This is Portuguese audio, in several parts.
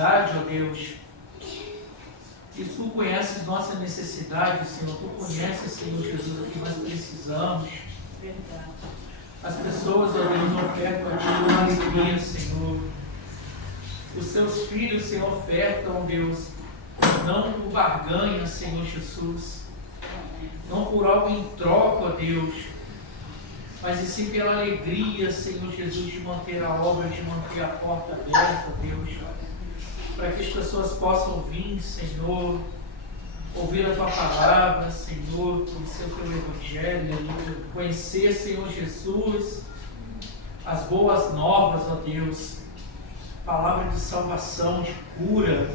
amizade, ó Deus. E Tu conheces nossa necessidade, Senhor. Tu conheces, Senhor Jesus, o que nós precisamos. Verdade. As pessoas, ó Deus, ofertam a Ti uma alegria, Senhor. Os Seus filhos, Senhor, ofertam, Deus, não por barganha, Senhor Jesus. Não por algo em troca, ó Deus, mas e sim pela alegria, Senhor Jesus, de manter a obra, de manter a porta aberta, Deus, para que as pessoas possam vir, Senhor, ouvir a Tua palavra, Senhor, conhecer o Teu Evangelho, conhecer, Senhor Jesus, as boas novas, ó Deus, palavra de salvação, de cura,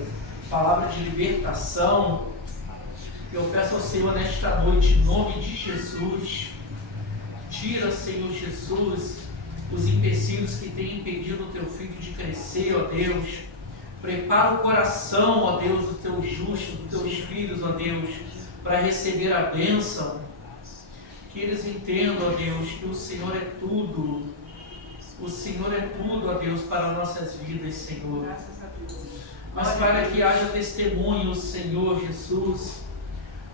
palavra de libertação. Eu peço ao Senhor nesta noite, em nome de Jesus, tira, Senhor Jesus, os empecilhos que têm impedido o Teu filho de crescer, ó Deus. Prepara o coração, ó Deus, do Teu justo, dos Teus filhos, ó Deus, para receber a bênção. Que eles entendam, ó Deus, que o Senhor é tudo. O Senhor é tudo, ó Deus, para nossas vidas, Senhor. Mas para que haja testemunho, Senhor Jesus,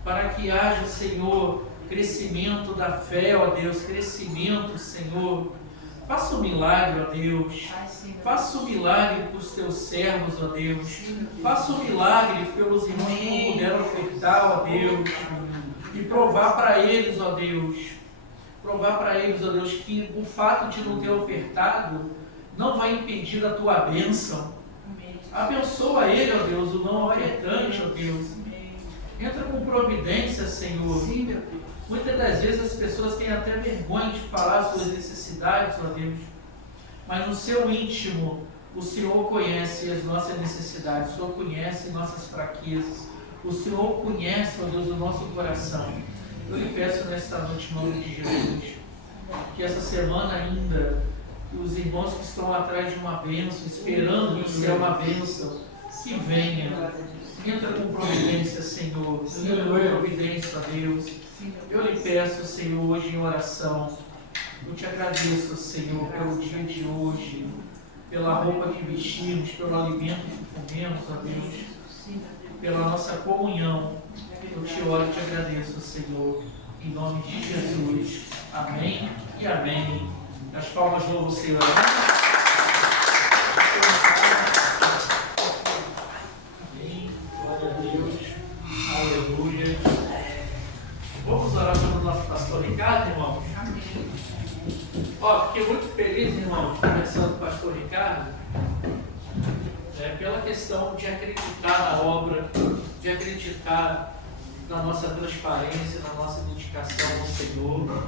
para que haja, Senhor, crescimento da fé, ó Deus, crescimento, Senhor. Faça um milagre, ó Deus. Faça um milagre para os Teus servos, ó Deus. Faça um milagre pelos irmãos que não puderam ofertar, ó Deus. E provar para eles, ó Deus. Provar para eles, ó Deus, que o fato de não ter ofertado não vai impedir a Tua bênção. Abençoa ele, ó Deus, o não ofertante, ó Deus. Entra com providência, Senhor. Sim, meu Deus. Muitas das vezes as pessoas têm até vergonha de falar suas necessidades, ó Deus. Mas no seu íntimo, o Senhor conhece as nossas necessidades, o Senhor conhece nossas fraquezas. O Senhor conhece, ó Deus, o nosso coração. Eu lhe peço nesta noite, em nome de Jesus, que essa semana ainda, os irmãos que estão atrás de uma bênção, esperando no céu uma bênção, que venha. Entra com providência, Senhor. Entra com providência, ó Deus. Eu lhe peço, Senhor, hoje em oração. Eu te agradeço, Senhor, pelo dia de hoje, pela roupa que vestimos, pelo alimento que comemos, ó Deus, pela nossa comunhão. Eu te oro e te agradeço, Senhor, em nome de Jesus. Amém e amém. As palmas louvam o Senhor. Aleluia. Vamos orar pelo nosso pastor Ricardo, irmãos? Ó, fiquei muito feliz, irmãos, conversando com o pastor Ricardo, pela questão de acreditar na obra, de acreditar na nossa transparência, na nossa dedicação ao Senhor.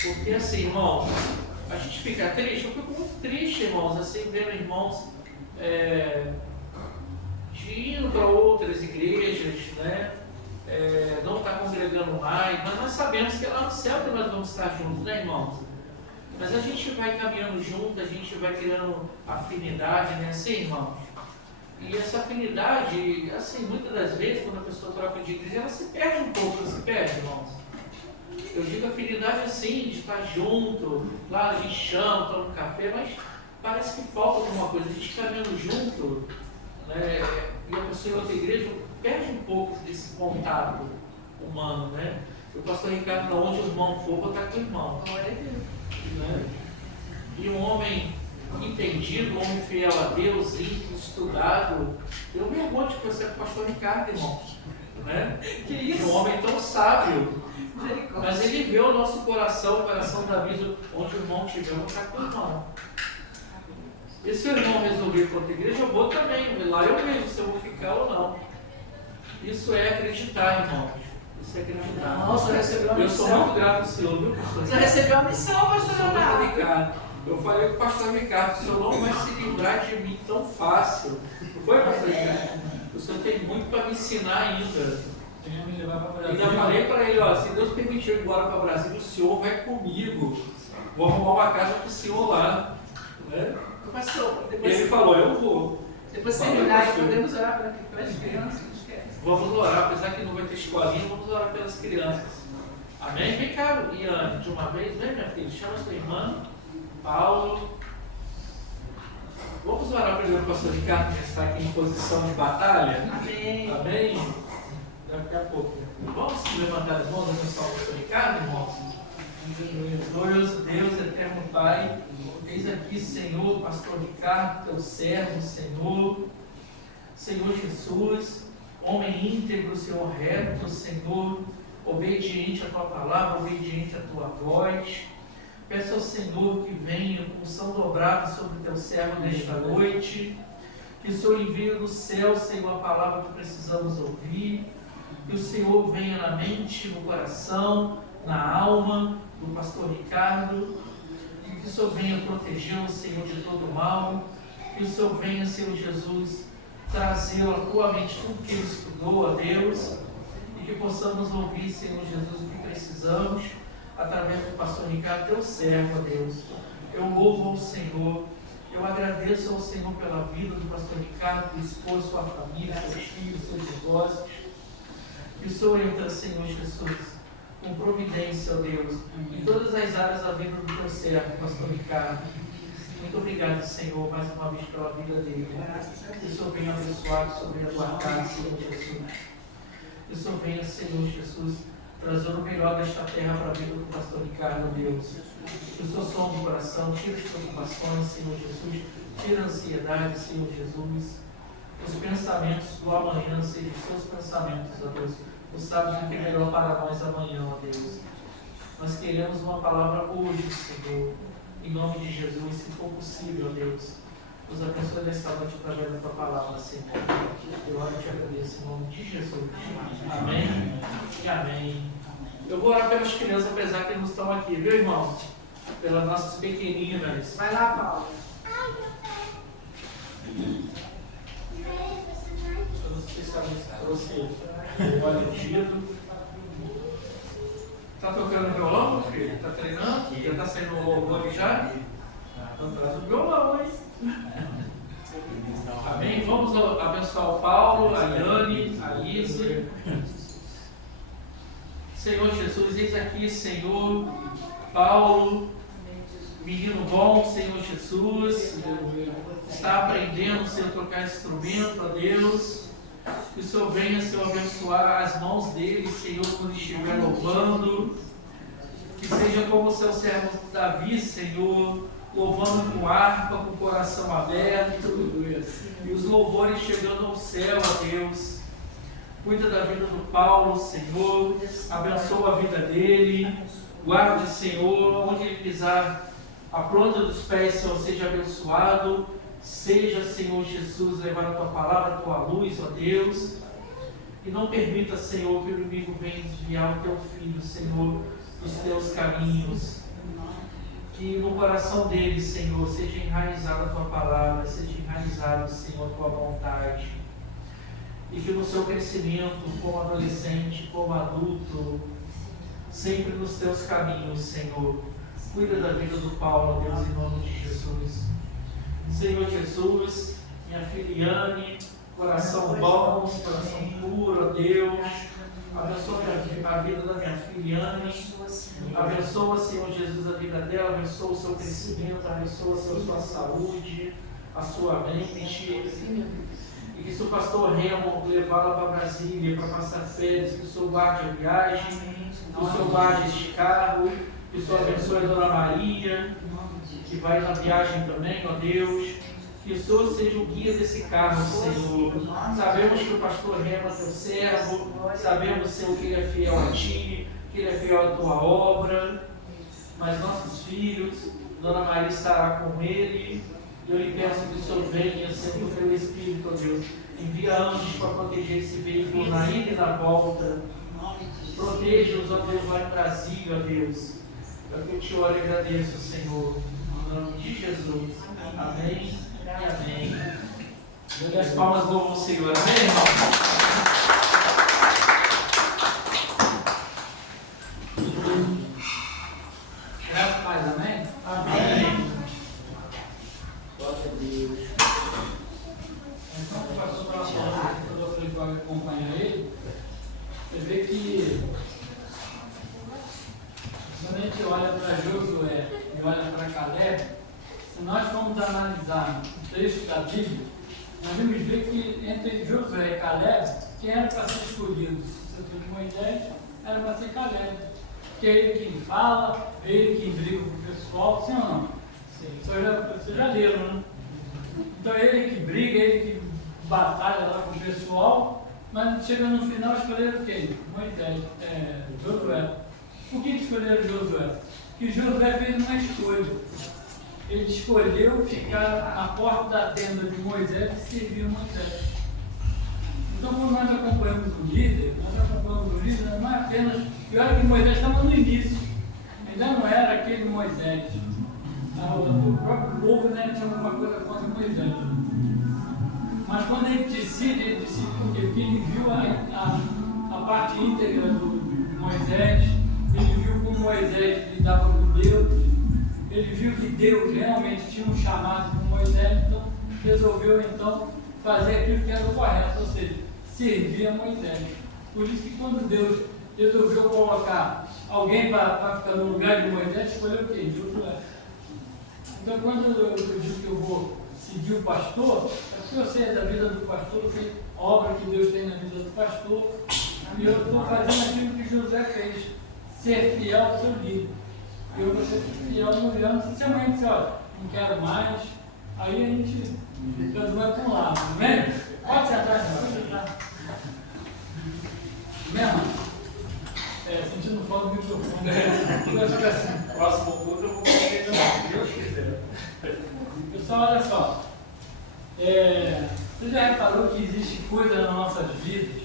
Porque assim, irmãos, a gente fica triste, eu fico muito triste, irmãos, assim, vendo irmãos indo para outras igrejas, não está congregando mais, mas nós sabemos que é lá no céu que nós vamos estar juntos, né, irmãos? Mas a gente vai caminhando junto, a gente vai criando afinidade, né, assim, irmãos? E essa afinidade, assim, muitas das vezes, quando a pessoa troca de igreja, ela se perde um pouco, não se perde, irmãos? Eu digo afinidade assim, de estar junto, lá a gente chama, toma um café, mas parece que falta alguma coisa, a gente caminhando junto, e a pessoa em outra igreja perde um pouco desse contato humano, né? O pastor Ricardo, onde o irmão for, vou estar com o irmão. E um homem entendido, um homem fiel a Deus, íntimo, estudado, eu me orgulho de conhecer o pastor Ricardo, irmão. Que isso? Um homem tão sábio. Mas ele vê o nosso coração, o coração da vida, onde o irmão estiver, eu vou estar com o irmão. E se o irmão resolver ir para outra igreja, eu vou também. Lá eu vejo se eu vou ficar ou não. Isso é acreditar, irmãos. Isso é acreditar. Nossa, eu recebi uma missão. Eu sou muito grato ao Senhor, viu, pastor? Você recebeu a missão, pastor Leonardo. Ricardo. Eu falei com o pastor Ricardo, o Senhor não vai se livrar de mim tão fácil. Não foi, pastor Ricardo? O Senhor tem muito para me ensinar ainda. Ainda falei para ele, ó, se Deus permitir eu ir embora para Brasília, o Senhor vai comigo. Vou arrumar uma casa para o Senhor lá. Pastor, depois Ele falou, eu vou. Depois terminar, podemos orar pelas crianças. Vamos orar, apesar que não vai ter escolinha, vamos orar pelas crianças. Amém? Vem cá, Iane, de uma vez, vem, minha filha, chama sua irmã, Paulo. Vamos orar primeiro para o pastor Ricardo, que está aqui em posição de batalha. Amém. Amém? Daqui a pouco. Vamos levantar as mãos e abençoar o pastor Ricardo, irmãos? Glorioso Deus, eterno Pai, eis aqui, Senhor, pastor Ricardo, teu servo, Senhor, Senhor Jesus, homem íntegro, Senhor reto, Senhor, obediente à tua palavra, obediente à tua voz. Peço ao Senhor que venha com unção dobrada sobre o teu servo nesta noite, que o Senhor envie do céu, Senhor, a palavra que precisamos ouvir, que o Senhor venha na mente, no coração, na alma do pastor Ricardo, e que o Senhor venha protegê-lo, Senhor, de todo mal, que o Senhor venha, Senhor Jesus, trazê-lo à tua mente tudo que ele estudou, a Deus, e que possamos ouvir, Senhor Jesus, o que precisamos, através do pastor Ricardo, teu servo, a Deus. Eu louvo ao Senhor, eu agradeço ao Senhor pela vida do pastor Ricardo, sua esposa, sua família, seus filhos, seus negócios. Que o Senhor entra, Senhor Jesus, com providência, ó Deus, em todas as áreas da vida do teu servo, pastor Ricardo. Muito obrigado, Senhor, mais uma vez pela vida dele. Que o Senhor venha abençoar, que o Senhor venha guardar, Senhor Jesus. Que o Senhor venha, Senhor Jesus, trazer o melhor desta terra para a vida do pastor Ricardo, Deus. Que o Senhor sonde o coração, tira as preocupações, Senhor Jesus, tira a ansiedade, Senhor Jesus. Os pensamentos do amanhã sejam os seus pensamentos, ó Deus. Tu sabes o que é melhor para nós amanhã, ó Deus. Nós queremos uma palavra hoje, Senhor, em nome de Jesus, se for possível, ó Deus. Nos abençoe nesta noite através da tua palavra, Senhor. Eu oro e te agradeço em nome de Jesus. Amém e amém. Eu vou orar pelas crianças, apesar que eles não estão aqui, viu, irmãos? Pelas nossas pequeninas. Vai lá, Paulo. Eu não sei se ela trouxe o óleo ungido. Está tocando violão, meu filho? Está treinando? Já está saindo o louvor já? Então traz o violão, hein? Amém? Vamos abençoar o Paulo, a Yane, a Isa. Senhor Jesus, eis aqui, Senhor, Paulo, menino bom, Senhor Jesus, está aprendendo, Senhor, a tocar instrumento, ó Deus. Que o Senhor venha, Senhor, abençoar as mãos dele, Senhor, quando estiver louvando. Que seja como o seu servo Davi, Senhor, louvando com harpa, com o coração aberto, e os louvores chegando ao céu, ó Deus. Cuida da vida do Paulo, Senhor, abençoa a vida dele, guarde, Senhor, onde ele pisar, a planta dos pés, Senhor, seja abençoado, seja, Senhor Jesus, levar a tua palavra, a tua luz, ó Deus, e não permita, Senhor, que o inimigo venha desviar o teu filho, Senhor, dos teus caminhos. Que no coração dele, Senhor, seja enraizada a tua palavra, seja enraizada, Senhor, a tua vontade. E que no seu crescimento, como adolescente, como adulto, sempre nos teus caminhos, Senhor. Cuida da vida do Paulo, Deus, em nome de Jesus. Senhor Jesus, minha filha Yane, coração bom, coração puro, ó Deus. Abençoa a vida da minha filha Yane. Abençoa, Senhor Jesus, a vida dela. Abençoa o seu crescimento. Abençoa, Senhor, a sua saúde, a sua mente. E que se o pastor Remo levá-la para Brasília para passar férias, que o Senhor guarde a viagem, que o Senhor guarde este carro, que o Senhor abençoe a Dona Maria, que vai na viagem também, ó Deus. Que o Senhor seja o guia desse carro, Senhor. Sabemos que o pastor Remo é teu servo, sabemos, Senhor, que ele é fiel a ti, que ele é fiel à tua obra, mas nossos filhos, Dona Maria estará com ele. Eu lhe peço que o Senhor venha, sempre o teu Espírito, ó Deus. Envia anjos para proteger esse veículo na ida e na volta. Proteja-os, ó Deus, lá em Brasília, ó Deus. É que eu te oro e agradeço, Senhor. Em nome de Jesus. Amém e amém. Dê as palmas louvam o Senhor. Amém, irmão? Graças a Deus, amém? Amém. Glória a Deus. Então, o pastor estava falando, quando eu falei que eu ia acompanhar ele, você vê que quando a gente olha para Josué e olha para Caleb, se nós formos analisar o texto Bíblia, nós vamos ver que entre Josué e Caleb, quem era para ser escolhido, o sucessor de Moisés, era para ser Caleb. Porque é ele quem fala, é ele quem briga com o pessoal, sim ou não? Sim. Vocês já leram, né? Então é ele que briga, é ele que batalha lá com o pessoal, mas chega no final escolheram quem? Moisés, Josué. Por que escolheram Josué? Porque Josué fez uma escolha. Ele escolheu ficar na porta da tenda de Moisés e servir Moisés. Então, quando nós acompanhamos o líder, não é apenas. E olha que Moisés estava no início, ainda não era aquele Moisés. O próprio povo, né, tinha alguma coisa contra Moisés. Mas quando ele decide porque ele viu a parte íntegra do Moisés, ele viu como Moisés lidava com Deus, ele viu que Deus realmente tinha um chamado com Moisés, então resolveu então fazer aquilo que era o correto, ou seja, servir a Moisés. Por isso que quando Deus resolveu colocar alguém para ficar no lugar de Moisés, escolheu o quê? Josué. Então quando eu digo que eu vou seguir o pastor, é porque eu sei da vida do pastor, eu sei a obra que Deus tem na vida do pastor, e eu estou fazendo aquilo que Josué fez, ser fiel ao seu líder. Eu vou ser fiel no ano, se amanhã disser, olha, não quero mais, aí a gente vai para um lado, amém? Pode sentar, sentar. Mesmo? Sentindo falta do microfone. Assim. Próximo culto eu vou comer, se Deus quiser. Pessoal, olha só. Você já reparou que existe coisa nas nossas vidas,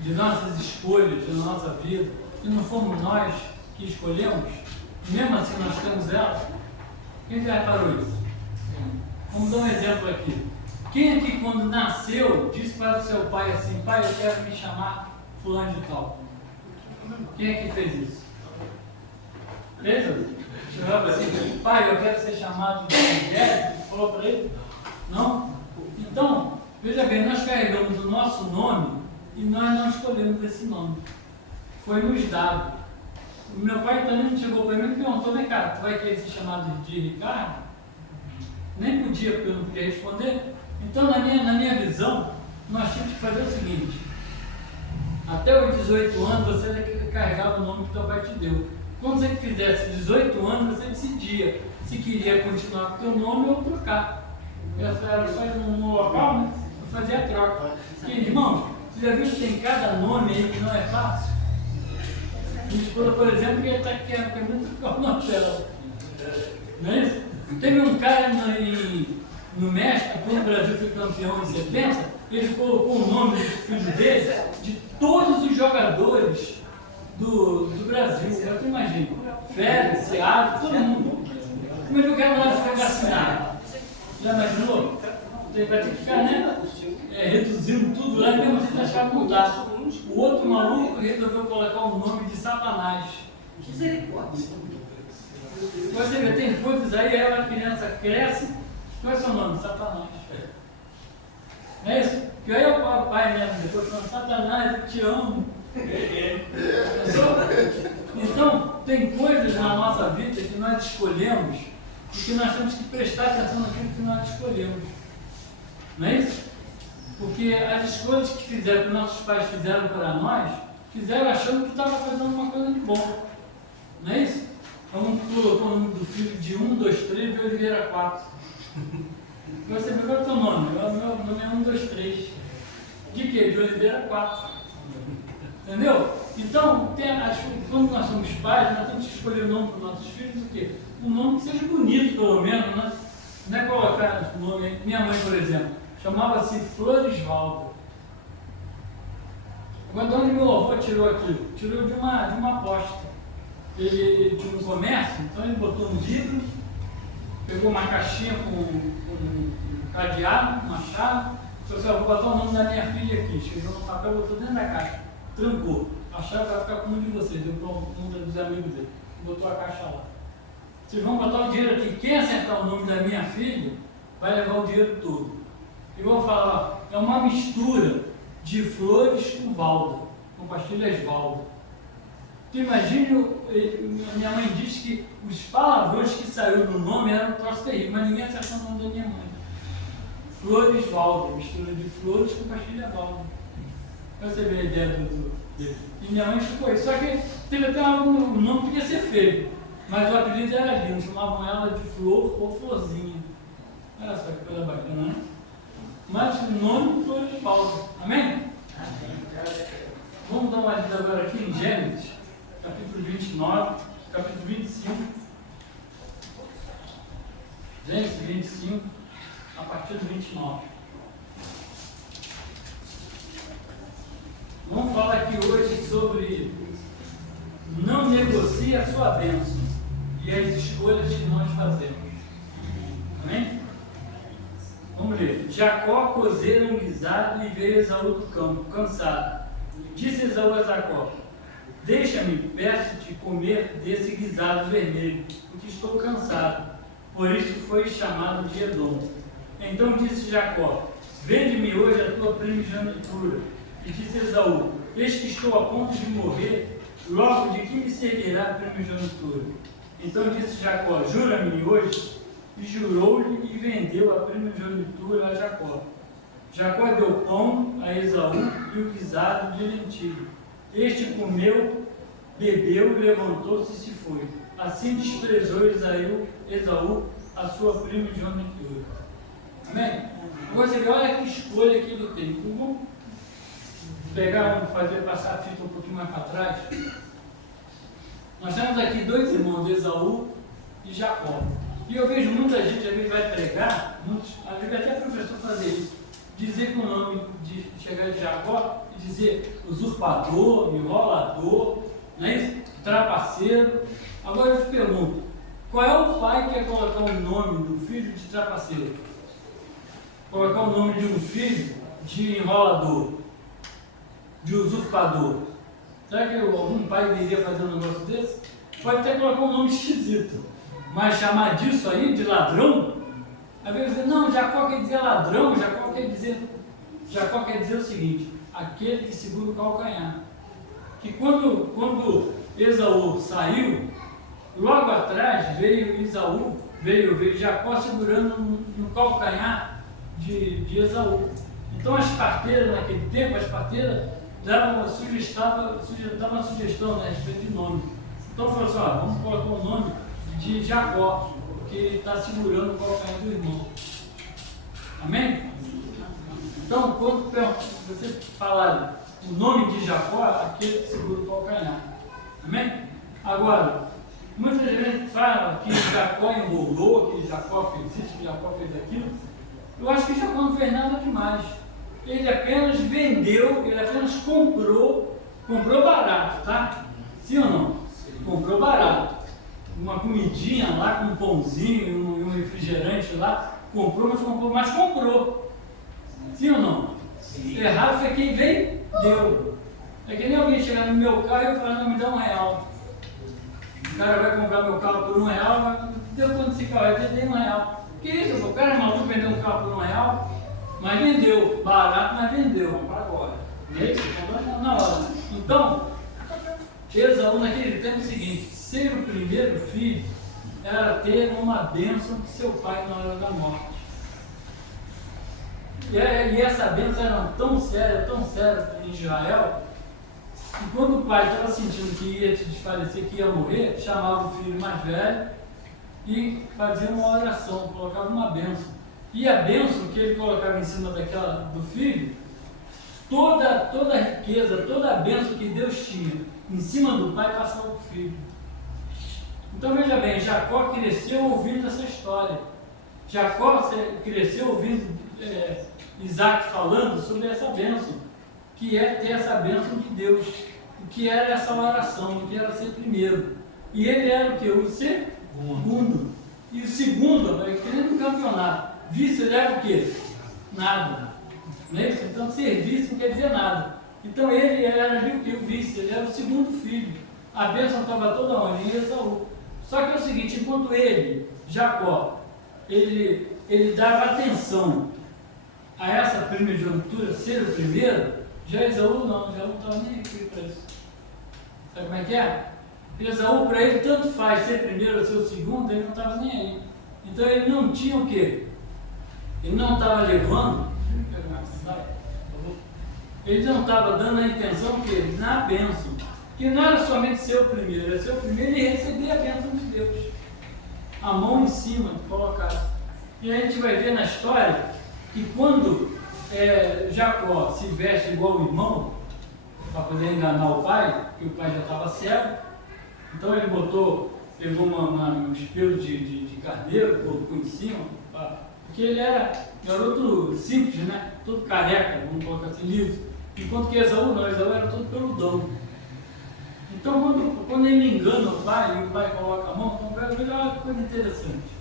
de nossas escolhas, da nossa vida, que não fomos nós que escolhemos, mesmo assim nós temos elas? Quem já reparou isso? Vamos dar um exemplo aqui. Quem aqui, quando nasceu, disse para o seu pai assim: pai, eu quero me chamar fulano de tal? Quem é que fez isso? Beleza? Chegava assim: pai, eu quero ser chamado de Miguel. Falou para ele? Não? Então, veja bem, nós carregamos o nosso nome e nós não escolhemos esse nome. Foi nos dado. O meu pai também chegou para mim e perguntou: vem cá, tu vai querer ser chamado de Ricardo? Nem podia, porque eu não podia responder. Então, na minha visão, nós tínhamos que fazer o seguinte: até os 18 anos você carregava o nome que teu pai te deu. Quando você fizesse 18 anos, você decidia se queria continuar com o teu nome ou trocar. Essa era só no local, né? Eu fazia a troca. Porque, irmãos, você já viu que tem cada nome aí que não é fácil? Minha esposa, por exemplo, que está querendo trocar o nome dela. Não é isso? Teve um cara no México, quando o Brasil foi campeão em 70, ele colocou o nome do filho dele, de todos os jogadores do Brasil. Eu te imagino. Félix, Seado, todo mundo. Como é que o cara lá fica vacinado? Já imaginou? Vai ter que ficar, né? Reduzindo tudo lá, mesmo assim achava mudar. O outro maluco resolveu colocar o nome de Satanás. Misericórdia. Você vê, tem coisas aí, a criança cresce, qual é o seu nome? Satanás. Não é isso? Que aí o pai, né, depois falando: Satanás, eu te amo. Então, tem coisas na nossa vida que nós escolhemos e que nós temos que prestar atenção naquilo que nós escolhemos. Não é isso? Porque as escolhas que nossos pais fizeram para nós, fizeram achando que estava fazendo uma coisa de bom. Não é isso? Um colocou o nome do filho de 1, 2, 3 e Oliveira 4. Você viu qual é o teu nome? Meu nome é 1, 2, 3. De quê? De Oliveira 4. Entendeu? Então, quando nós somos pais, nós temos que escolher o nome para os nossos filhos, o quê? Um nome que seja bonito, pelo menos, né? Não é colocar o nome. Minha mãe, por exemplo, chamava-se Floresvalda. Agora, de onde meu avô tirou aquilo? Tirou de uma aposta. Ele tinha um comércio, então ele botou um vidro, pegou uma caixinha com um cadeado, uma chave, falou assim: vou botar o nome da minha filha aqui. Escreveu no papel, botou dentro da caixa, trancou. A chave vai ficar com um de vocês, deu para um dos amigos dele, botou a caixa lá. Vocês vão botar o dinheiro aqui, quem acertar o nome da minha filha vai levar o dinheiro todo. E vou falar: é uma mistura de Flores com Valda, com pastilhas Valda. Tu imagina, minha mãe diz que os palavrões que saíram do nome eram um troço terrível, mas ninguém acertou o nome da minha mãe. Flores Valdo, mistura de flores com pastilha Valdo. Você vê a ideia dele. E minha mãe ficou isso. Só que teve até um nome que podia ser feio, mas o apelido era lindo, chamavam ela de Flor ou Florzinha. Olha só que coisa bacana, né? Mas o nome foi de Valdo. Amém? Vamos dar uma lida agora aqui em Gênesis, capítulo 29, capítulo 25. Gênesis 25, a partir do 29. Vamos falar aqui hoje sobre não negocie a sua bênção e as escolhas que nós fazemos. Amém? Vamos ler. Jacó cozeram um guisado e veio Esaú do campo, cansado. Disse Esaú a Jacó: deixa-me, peço-te, comer desse guisado vermelho, porque estou cansado. Por isso foi chamado de Edom. Então disse Jacó: vende-me hoje a tua primogenitura. E disse Esaú: eis que estou a ponto de morrer, logo de que me servirá a primogenitura? Então disse Jacó: jura-me hoje. E jurou-lhe e vendeu a primogenitura a Jacó. Jacó deu pão a Esaú e o guisado de lentilha. Este comeu, bebeu, levantou-se e se foi. Assim desprezou Esaú a sua primogenitura. Amém? Agora você vê, olha que escolha que ele tem. Vamos pegar, fazer passar a fita um pouquinho mais para trás. Nós temos aqui dois irmãos, Esaú e Jacó. E eu vejo muita gente, às vezes vai pregar, às vezes até professor fazer isso, dizer que o nome de chegar de Jacó e dizer usurpador, enrolador, não é isso? Trapaceiro. Agora eu te pergunto, qual é o pai que quer colocar o nome do filho de trapaceiro? Colocar o nome de um filho de enrolador, de usurpador? Será que algum pai iria fazer um negócio desse? Pode até colocar um nome esquisito, mas chamar disso aí de ladrão? Às vezes dizer, não, Jacó quer dizer ladrão, Jacó quer dizer o seguinte: aquele que segura o calcanhar. Que quando Esaú saiu, logo atrás veio Jacó segurando no calcanhar de Esaú. Então as parteiras, naquele tempo, davam uma sugestão, né, a respeito de nome. Então falou assim: vamos colocar o nome de Jacó, porque ele está segurando o calcanhar do irmão. Amém? Então, quando você falar o nome de Jacó, aquele que segura o calcanhar. Amém? Agora, muita gente fala que Jacó enrolou, que Jacó fez isso, que Jacó fez aquilo. Eu acho que Jacó não fez nada demais. Ele apenas vendeu, ele apenas comprou barato, tá? Sim ou não? Sim. Comprou barato. Uma comidinha lá com um pãozinho e um refrigerante lá, mas comprou. Sim ou não? Sim. Errado foi quem veio, deu. É que nem alguém chegar no meu carro e eu falar: não, me dá R$1. O cara vai comprar meu carro por R$1, deu quanto esse carro? Eu dei R$1. Que isso? O cara é maluco vender um carro por R$1, mas vendeu. Barato, mas vendeu. Para agora. É isso? Na hora. Então, Esaú naquele tempo é o seguinte: ser o primeiro filho era ter uma bênção de seu pai na hora da morte. E essa bênção era tão séria em Israel, que quando o pai estava sentindo que ia te desfalecer, que ia morrer, chamava o filho mais velho e fazia uma oração, colocava uma bênção. E a bênção que ele colocava em cima do filho, toda a riqueza, toda a bênção que Deus tinha em cima do pai passava para o filho. Então veja bem, Jacó cresceu ouvindo essa história. Jacó cresceu ouvindo Isaac falando sobre essa bênção, que é ter essa bênção de Deus, o que era essa oração, o que era ser primeiro. E ele era o que? O segundo. E o segundo, é que nem no campeonato, vice leva o quê? Nada. Não é isso? Então serviço não quer dizer nada. Então ele era ali o que? O vice, ele era o segundo filho. A bênção estava toda onde? Em Esaú. Só que é o seguinte: enquanto Jacó, ele dava atenção a essa primogenitura, ser o primeiro, já Esaú não estava nem aqui para isso. Sabe como é que é? Esaú, para ele, tanto faz ser primeiro ou ser o segundo, ele não estava nem aí. Então ele não tinha o quê? Ele não estava levando, ele não estava dando a intenção que na bênção, que não era somente ser o primeiro, era ser o primeiro e receber a bênção de Deus. A mão em cima, colocar. E a gente vai ver na história que quando Jacó se veste igual o irmão, para poder enganar o pai, porque o pai já estava cego, então ele pegou um espelho de carneiro, colocou em cima, porque ele era garoto simples, né? Todo careca, vamos colocar assim, liso. Enquanto que Esaú não, Esaú era todo peludão. Então quando ele engana o pai e o pai coloca a mão, então olha uma coisa interessante.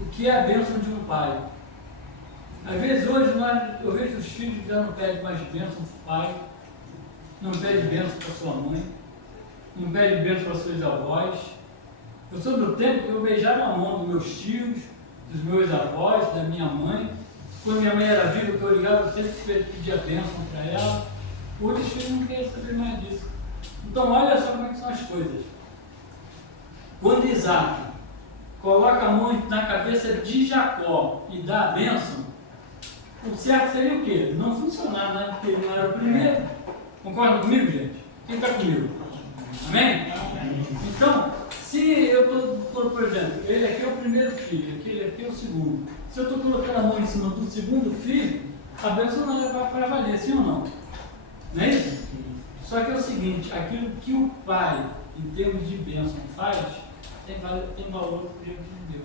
O que é a bênção de um pai? Às vezes hoje eu vejo os filhos que já não pedem mais bênção para o pai, não pede bênção para sua mãe, não pede bênção para seus avós. Eu sou do tempo que eu beijava a mão dos meus tios, dos meus avós, da minha mãe. Quando minha mãe era viva, que eu ligava, eu sempre pedia bênção para ela. Hoje os filhos não querem saber mais disso. Então olha só como é que são as coisas. Quando Isaac coloca a mão na cabeça de Jacó e dá a bênção, o certo seria o quê? Não funcionar, né? Porque ele não era o primeiro. Concorda comigo, gente? Quem está comigo? Amém? Então, se eu estou, por exemplo, ele aqui é o primeiro filho, aquele aqui é o segundo. Se eu estou colocando a mão em cima do segundo filho, a bênção não vai para valer, sim ou não? Não é isso? Só que é o seguinte, aquilo que o pai, em termos de bênção, faz, tem valor diante de Deus.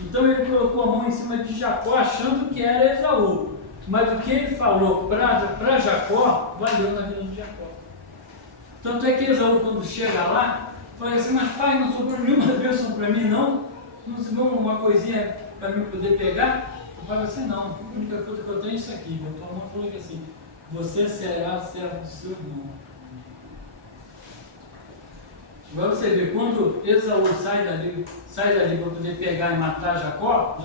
Então ele colocou a mão em cima de Jacó, achando que era Esaú. Mas o que ele falou para Jacó, valeu na vida de Jacó. Tanto é que Esaú, quando chega lá, fala assim, mas pai, não sobrou nenhuma bênção para mim, não? Não sobrou uma coisinha para mim poder pegar? Eu falo assim, não, a única coisa que eu tenho é isso aqui. Meu pai falou que assim, você será servo do seu irmão. Agora você vê, quando Esaú sai dali para poder pegar e matar Jacó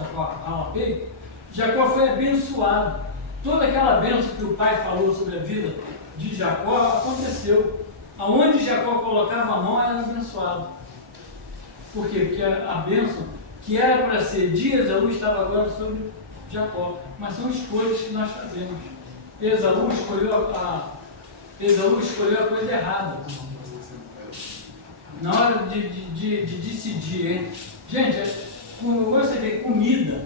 arruma-peito, Jacó foi abençoado. Toda aquela bênção que o pai falou sobre a vida de Jacó aconteceu. Aonde Jacó colocava a mão era abençoado. Por quê? Porque a bênção que era para ser de Esaú estava agora sobre Jacó. Mas são escolhas que nós fazemos. Esaú escolheu a coisa errada. Na hora de decidir, hein? Gente, você vê comida,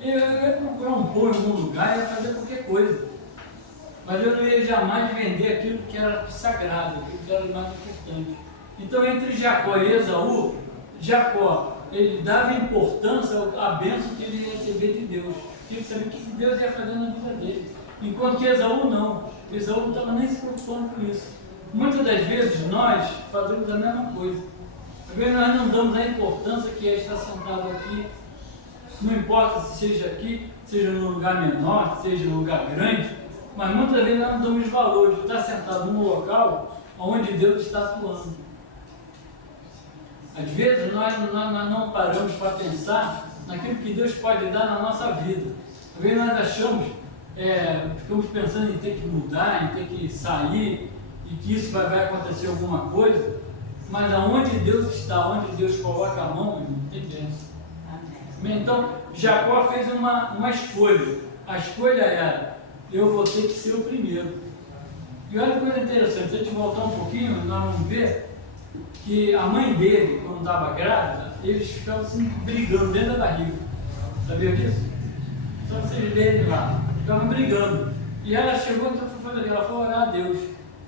eu ia procurar um pão em algum lugar e ia fazer qualquer coisa. Mas eu não ia jamais vender aquilo que era sagrado, aquilo que era mais importante. Então, entre Jacó e Esaú, Jacó, ele dava importância à bênção que ele ia receber de Deus. Ele sabia o que Deus ia fazer na vida dele. Enquanto que Esaú não. Esaú não estava nem se preocupando com isso. Muitas das vezes nós fazemos a mesma coisa. Às vezes nós não damos a importância que é estar sentado aqui. Não importa se seja aqui, seja num lugar menor, seja num lugar grande, mas muitas vezes nós não damos valor de estar sentado num local onde Deus está atuando. Às vezes nós não paramos para pensar naquilo que Deus pode dar na nossa vida. Às vezes nós achamos, ficamos pensando em ter que mudar, em ter que sair, e que isso vai acontecer alguma coisa, mas aonde Deus está, onde Deus coloca a mão, não tem bênção. Então, Jacó fez uma escolha. A escolha era, eu vou ter que ser o primeiro. E olha que coisa interessante, se a gente voltar um pouquinho, nós vamos ver que a mãe dele, quando estava grávida, eles ficavam assim, brigando dentro da barriga. Sabia disso? Só vocês verem lá, ficavam brigando. E ela chegou, então ela foi orar a Deus.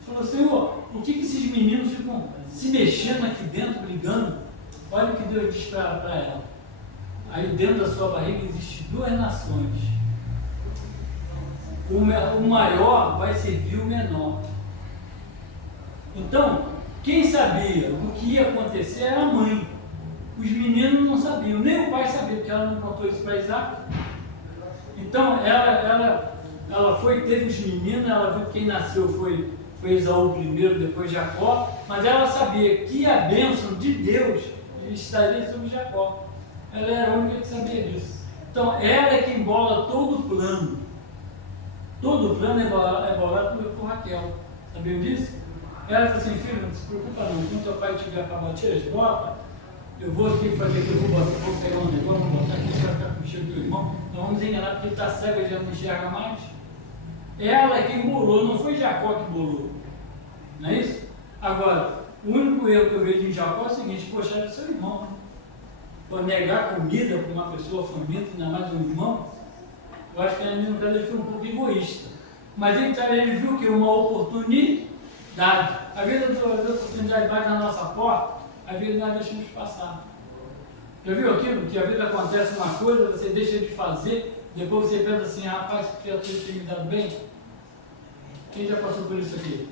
Falou, Senhor, por que esses meninos ficam se mexendo aqui dentro, brigando? Olha o que Deus diz para ela. Aí dentro da sua barriga existem duas nações. O maior vai servir o menor. Então, quem sabia o que ia acontecer era a mãe. Os meninos não sabiam, nem o pai sabia, porque ela não contou isso para Isaac. Então, ela teve os meninos, ela viu que quem nasceu foi Esaú primeiro, depois Jacó, mas ela sabia que a bênção de Deus estaria sobre Jacó. Ela era a única que sabia disso. Então, ela é que embola todo o plano. Todo o plano é embolado por Raquel. Sabiam disso? Ela falou assim, filho, não se preocupa não, quando teu pai tiver para bater as botas, eu vou aqui fazer aqui, eu vou pegar um negócio, vou botar aqui para ficar contigo do irmão, nós vamos enganar porque ele está cego, ele já não enxerga mais. Ela é quem bolou, não foi Jacó que bolou. Não é isso? Agora, o único erro que eu vejo em Jacó é o seguinte: poxa, é seu irmão, né? Para negar comida para uma pessoa faminta, ainda mais um irmão, eu acho que ele, no caso, ele foi um pouco egoísta. Mas ele viu que uma oportunidade, às vezes a oportunidade bate na nossa porta, às vezes nós deixamos passar. Já viu aquilo? Que às vezes acontece uma coisa, você deixa de fazer, depois você pensa assim: rapaz, se eu tinha me dado bem. Quem já passou por isso aqui?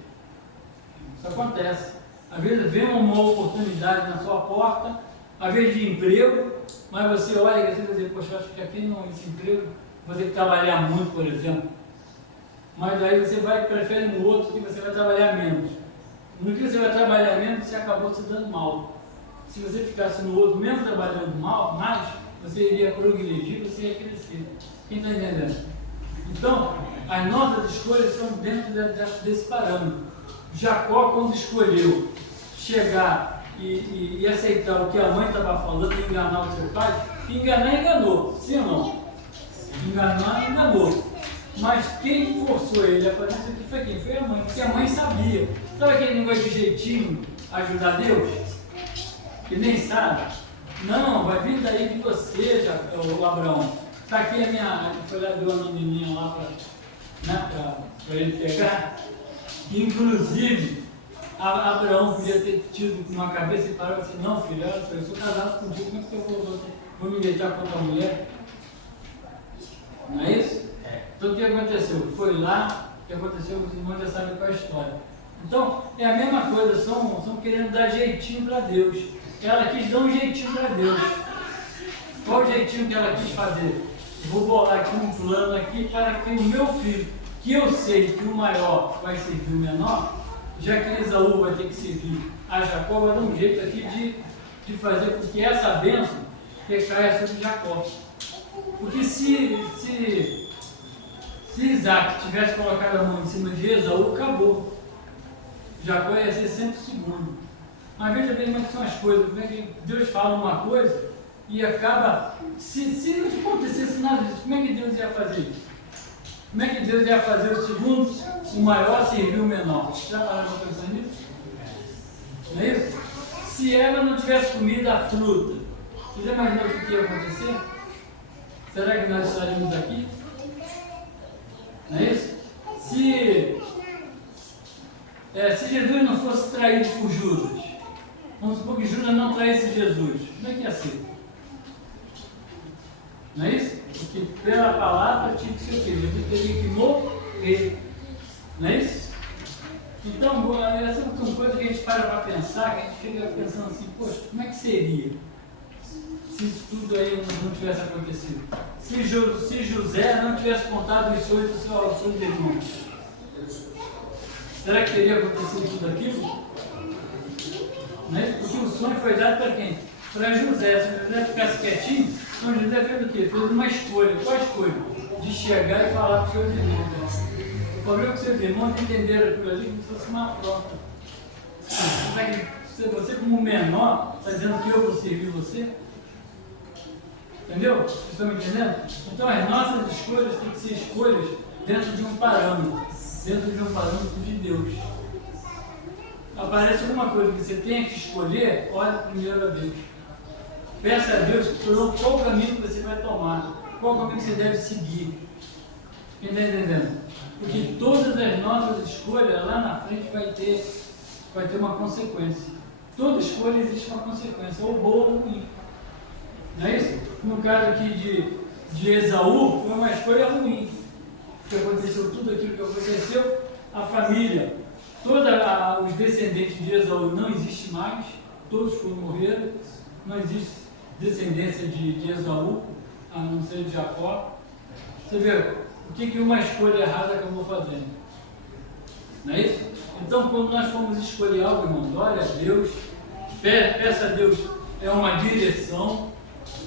Isso acontece. Às vezes vem uma oportunidade na sua porta, às vezes de emprego, mas você olha e você vai dizer: poxa, eu acho que aqui não, esse emprego, vou ter que trabalhar muito, por exemplo. Mas daí você prefere no outro que você vai trabalhar menos. No que você vai trabalhar menos, você acabou se dando mal. Se você ficasse no outro, mesmo trabalhando mais, você iria progredir, você ia crescer. Quem está entendendo? Então, as nossas escolhas são dentro desse parâmetro. Jacó, quando escolheu chegar e aceitar o que a mãe estava falando, e enganar o seu pai, enganou, sim ou não? Enganou. Mas quem forçou ele a fazer isso aqui foi quem? Foi a mãe, porque a mãe sabia. Sabe aquele negócio de jeitinho ajudar Deus? Que nem sabe? Não, vai vir daí de você, o Abraão. Está aqui a minha. Foi lá, deu uma menininha lá para ele pegar. Inclusive, Abraão podia ter tido uma cabeça e parado assim: não, filho, eu sou casado contigo, como é que eu vou me deitar com outra mulher? Não é isso? Então o que aconteceu? Foi lá, o que aconteceu, os irmãos já sabem qual é a história. Então, é a mesma coisa, são querendo dar jeitinho para Deus. Ela quis dar um jeitinho para Deus. Qual o jeitinho que ela quis fazer? Eu vou bolar aqui um plano aqui para que o meu filho, que eu sei que o maior vai servir o menor, já que Esaú vai ter que servir a Jacó, vai dar um jeito aqui de fazer com que essa bênção recaia sobre Jacó. Porque se Isaac tivesse colocado a mão em cima de Esaú, acabou. Jacó ia ser sempre o segundo. Mas veja bem como é que são as coisas. Como é que Deus fala uma coisa e acaba. Se não acontecesse nada disso, como é que Deus ia fazer isso? Como é que Deus ia fazer o segundo, o maior servir o menor? Já pararam para pensar nisso? Não é isso? Se ela não tivesse comido a fruta, você já imaginou o que ia acontecer? Será que nós estaríamos aqui? Não é isso? Se Jesus não fosse traído por Judas, vamos supor que Judas não traísse Jesus, como é que ia ser? Não é isso? Porque pela palavra tinha que ser o quê? Jesus teria que morrer. Não é isso? Então, essas são coisas que a gente para pensar, que a gente fica pensando assim: poxa, como é que seria se isso tudo aí não tivesse acontecido? Se José não tivesse contado os sonhos dos seus irmãos, será que teria acontecido tudo aquilo? Né? Porque o sonho foi dado para quem? Para José. Se José ficasse quietinho, então José fez o quê? Fez uma escolha. Qual a escolha? De chegar e falar para os seus irmãos. O problema é que os seus irmãos entenderam aquilo ali como se fosse uma afronta. Você como menor, está dizendo que eu vou servir você? Entendeu? Vocês estão me entendendo? Então as nossas escolhas têm que ser escolhas dentro de um parâmetro de Deus. Aparece alguma coisa que você tenha que escolher, olha primeiro a Deus. Peça a Deus qual o caminho que você vai tomar, qual o caminho que você deve seguir. Quem está entendendo? Porque todas as nossas escolhas lá na frente vai ter uma consequência. Toda escolha existe uma consequência, ou boa ou ruim. Não é isso? No caso aqui de Esaú, foi uma escolha ruim. Porque aconteceu tudo aquilo que aconteceu, a família, todos os descendentes de Esaú não existem mais, todos morreram, não existe descendência de Esaú, a não ser de Jacó. Você vê o que uma escolha errada acabou fazendo. Não é isso? Então, quando nós formos escolher algo, irmãos, olha a Deus, peça a Deus uma direção,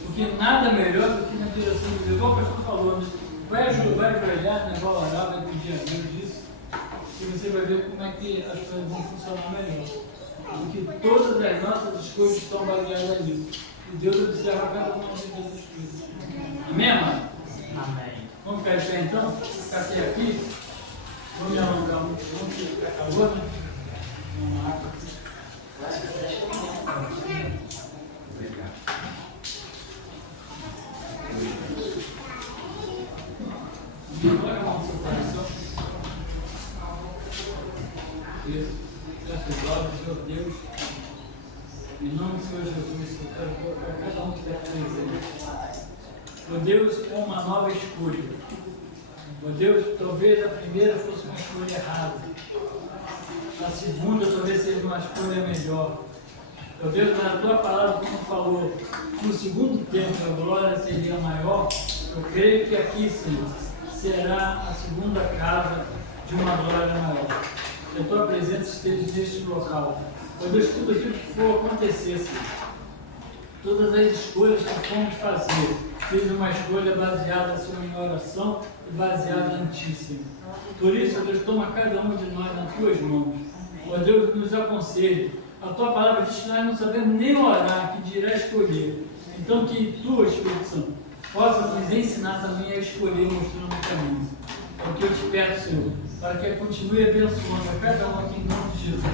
porque nada melhor do que na direção de Deus. Igual o pastor falou, né? Vai ajoelhar, né? Vai orar, vai pedir a Deus disso, e você vai ver como é que as coisas vão funcionar melhor. porque todas as nossas escolhas estão baseadas nisso. E Deus observa cada uma dessas escolhas. Amém, amado? Amém. Vamos ficar de pé então? Ficar aqui? Vamos me alongar um pouco. Vamos ficar calor, né? Vamos lá. Coloca a mão no seu coração. Isso. Peço glória, Senhor Deus. Em nome do Senhor Jesus, eu quero para cada um que está presente. Ó Deus, é uma nova escolha. Ó Deus, talvez a primeira fosse uma escolha errada. A segunda talvez seja uma escolha melhor. Ó Deus, na tua palavra, como falou, no segundo tempo a glória seria maior. Eu creio que aqui, Senhor, será a segunda casa de uma glória maior. Que a tua presença esteja neste local. Ó Deus, tudo aquilo que for acontecer, Senhor, todas as escolhas que formos fazer, seja uma escolha baseada, Senhor, em oração e baseada em Ti, Senhor. Por isso, ó Deus, toma cada um de nós nas Tuas mãos. Ó Deus, nos aconselhe. A Tua palavra diz que nós não sabemos nem orar, que dirá escolher. Então, que Tu, Espírito Santo, possa nos ensinar também a escolher, mostrando o caminho. É o que eu te peço, Senhor, para que continue abençoando a cada um aqui em nome de Jesus.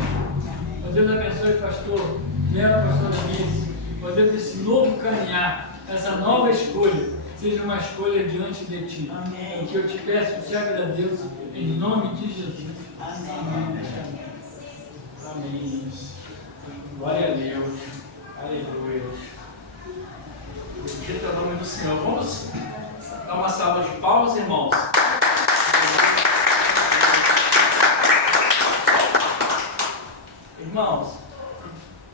Ó Deus, abençoe o pastor, leva a pastora Miss. Ó Deus, esse novo caminhar, essa nova escolha, seja uma escolha diante de Ti. Amém. É o que eu te peço e te agradeço, em nome de Jesus. Amém. Amém. Glória a Deus. Aleluia. Bendito é o nome do Senhor. Vamos dar uma salva de palmas, irmãos. Irmãos,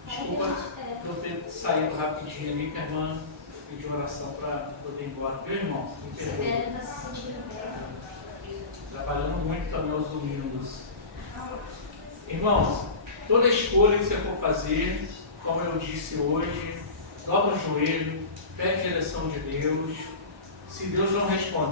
desculpa eu ter saído rapidinho ali, que a irmã pediu oração para poder ir embora. Viu, irmãos? Me perdoe. Trabalhando muito também aos domingos. Irmãos, toda escolha que você for fazer, como eu disse hoje, dobra o joelho, pede a direção de Deus. Se Deus não responder,